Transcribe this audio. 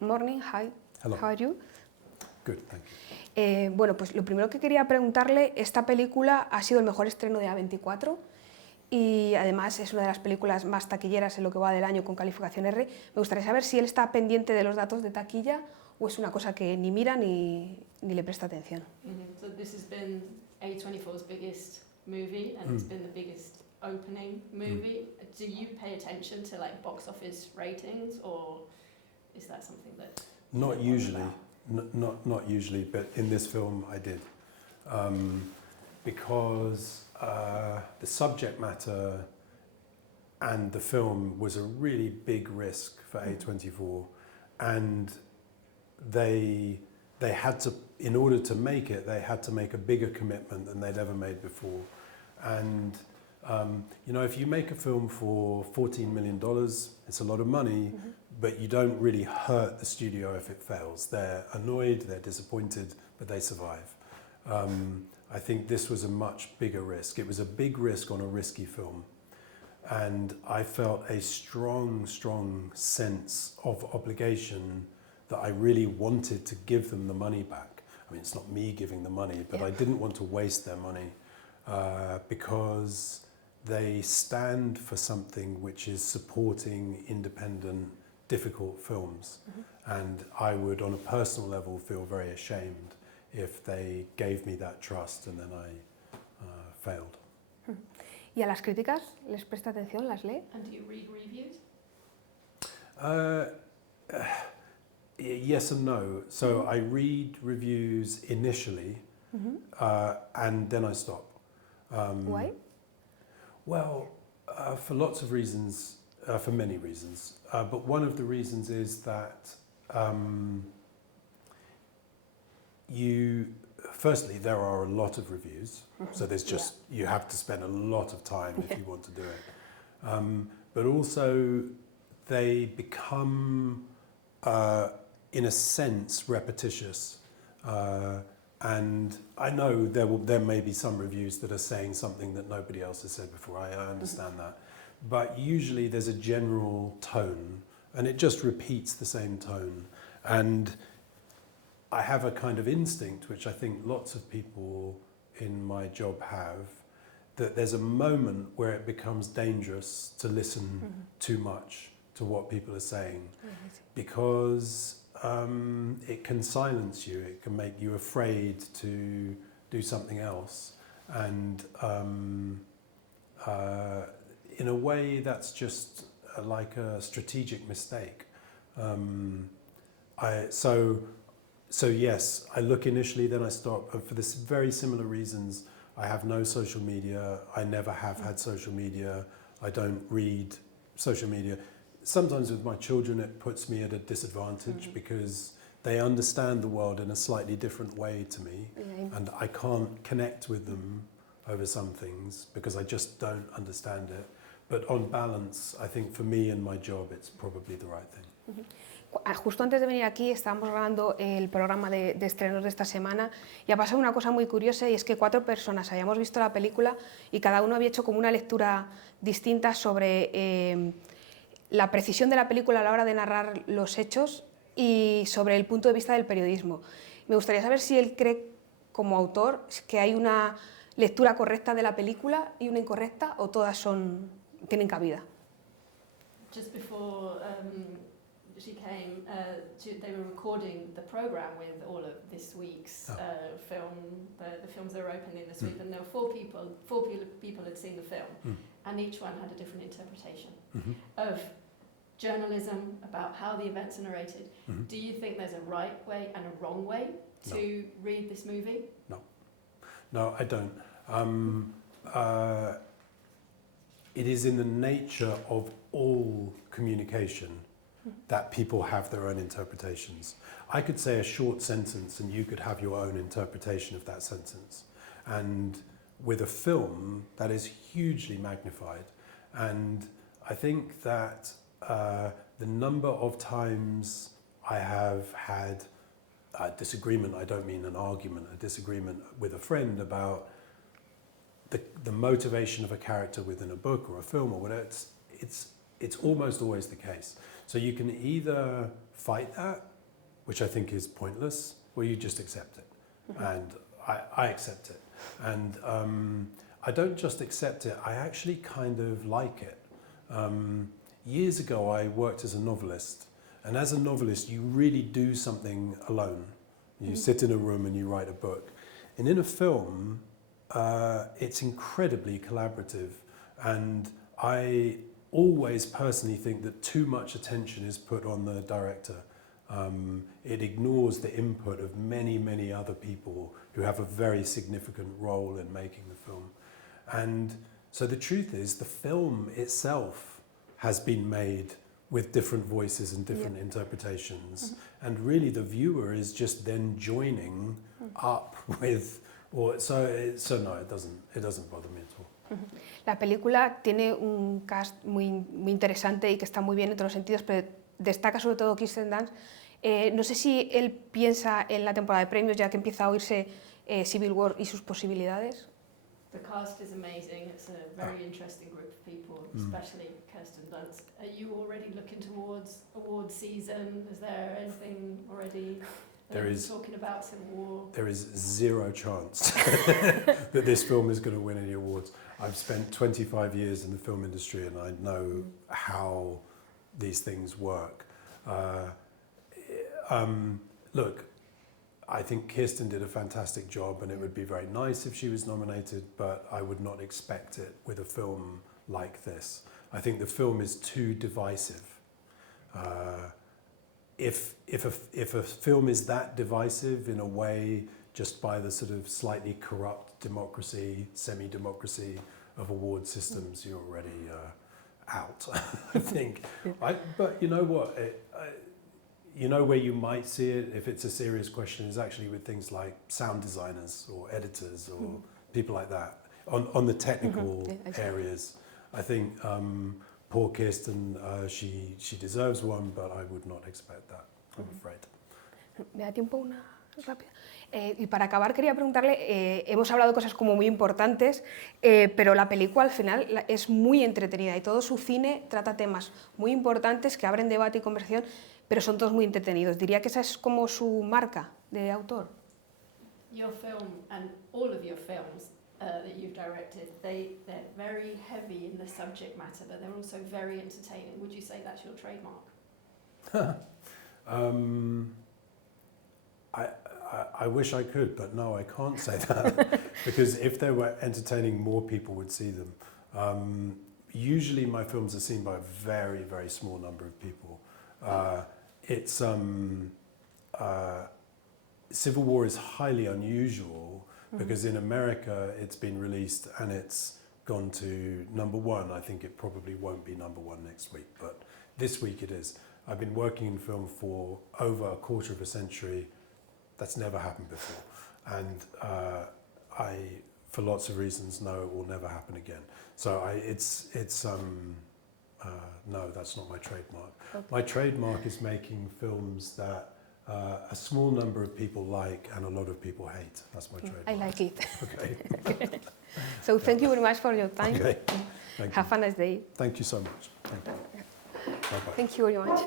Morning, hi. Hello. How are you? Good, thank you. Bueno, pues lo primero que quería preguntarle, esta película ha sido el mejor estreno de A24 y además es una de las películas más taquilleras en lo que va del año con calificación R. Me gustaría saber si él está pendiente de los datos de taquilla o es una cosa que ni mira ni le presta atención. So this has been A24's biggest movie and it's been the biggest opening movie. Do you pay attention to like box office ratings or is that something that... Not usually. Not usually, but in this film I did, because the subject matter and the film was a really big risk for A24, and they had to, in order to make it, they had to make a bigger commitment than they'd ever made before. And you know, if you make a film for $14 million, it's a lot of money, but you don't really hurt the studio if it fails. They're annoyed, they're disappointed, but they survive. I think this was a much bigger risk. It was a big risk on a risky film. And I felt a strong sense of obligation that I really wanted to give them the money back. I mean, it's not me giving the money, but I didn't want to waste their money because they stand for something which is supporting independent, difficult films. And I would, on a personal level, feel very ashamed if they gave me that trust and then I failed. ¿Y a las críticas les presta atención, las lee? And do you read reviews? Yes and no. So I read reviews initially and then I stop. Why? Well, for lots of reasons, for many reasons. But one of the reasons is that firstly, there are a lot of reviews, so there's just, you have to spend a lot of time if you want to do it. But also, they become, in a sense, repetitious. And I know there may be some reviews that are saying something that nobody else has said before, I understand that. But usually there's a general tone, and it just repeats the same tone. And I have a kind of instinct, which I think lots of people in my job have, that there's a moment where it becomes dangerous to listen too much to what people are saying, because it can silence you, it can make you afraid to do something else. And in a way, that's just like a strategic mistake. So yes, I look initially, then I stop. And for this very similar reasons, I have no social media. I never have had social media. I don't read social media. Sometimes with my children, it puts me at a disadvantage because they understand the world in a slightly different way to me, and I can't connect with them over some things because I just don't understand it. But on balance, I think for me and my job, it's probably the right thing. Justo antes de venir aquí estábamos grabando el programa de estrenos de esta semana y ha pasado una cosa muy curiosa, y es que 4 personas habíamos visto la película y cada uno había hecho como una lectura distinta sobre la precisión de la película a la hora de narrar los hechos y sobre el punto de vista del periodismo. Me gustaría saber si él cree, como autor, que hay una lectura correcta de la película y una incorrecta, o todas tienen cabida. Just before she came, they were recording the program with all of this week's film, the films that are opening this week, and there were 4 people had seen the film, and each one had a different interpretation of journalism, about how the events are narrated. Do you think there's a right way and a wrong way to read this movie? No, I don't. It is in the nature of all communication that people have their own interpretations. I could say a short sentence and you could have your own interpretation of that sentence. And with a film, that is hugely magnified. And I think that the number of times I have had a disagreement, I don't mean an argument, a disagreement with a friend about the motivation of a character within a book or a film or whatever, it's it's almost always the case. So you can either fight that, which I think is pointless, or you just accept it. And I accept it. And I don't just accept it, I actually kind of like it. Years ago, I worked as a novelist. And as a novelist, you really do something alone. You sit in a room and you write a book. And in a film, it's incredibly collaborative. And I always personally think that too much attention is put on the director. It ignores the input of many, many other people who have a very significant role in making the film. And so the truth is, the film itself has been made with different voices and different interpretations. And really the viewer is just then joining up with, so no, it doesn't bother me at all. La película tiene un cast muy interesante y que está muy bien en todos los sentidos, pero destaca sobre todo Kirsten Dunst. No sé si él piensa en la temporada de premios, ya que empieza a oírse Civil War y sus posibilidades. The cast is amazing. It's a very interesting group of people, especially Kirsten Dunst. Are you already looking towards award season? Is there anything already talking about Civil War? There is zero chance that this film is going to win any awards. I've spent 25 years in the film industry and I know how these things work. Look, I think Kirsten did a fantastic job and it would be very nice if she was nominated, but I would not expect it with a film like this. I think the film is too divisive. If a film is that divisive in a way, just by the sort of slightly corrupt democracy, semi-democracy of award systems, you're already out, I think. But you know what? You know where you might see it, if it's a serious question, is actually with things like sound designers or editors or people like that, on the technical areas. I think poor Kirsten, she deserves one, but I would not expect that, I'm afraid. ¿Me da tiempo una rápida? Y para acabar quería preguntarle, hemos hablado de cosas como muy importantes, pero la película al final es muy entretenida y todo su cine trata temas muy importantes que abren debate y conversación, pero son todos muy entretenidos. Diría que esa es como su marca de autor. Your film and all of your films that you've directed, they're very heavy in the subject matter, but they're also very entertaining. Would you say that's your trademark? I wish I could, but no, I can't say that. Because if they were entertaining, more people would see them. Usually my films are seen by a very, very small number of people. Civil War is highly unusual because in America it's been released and it's gone to #1. I think it probably won't be #1 next week, but this week it is. I've been working in film for over a quarter of a century. That's never happened before. And I, for lots of reasons, know it will never happen again. So no, that's not my trademark. Okay. My trademark is making films that a small number of people like and a lot of people hate. That's my trademark. I like it. Okay. So thank you very much for your time. Okay. Thank you. Have a nice day. Thank you so much. Thank you. Bye-bye. Thank you very much.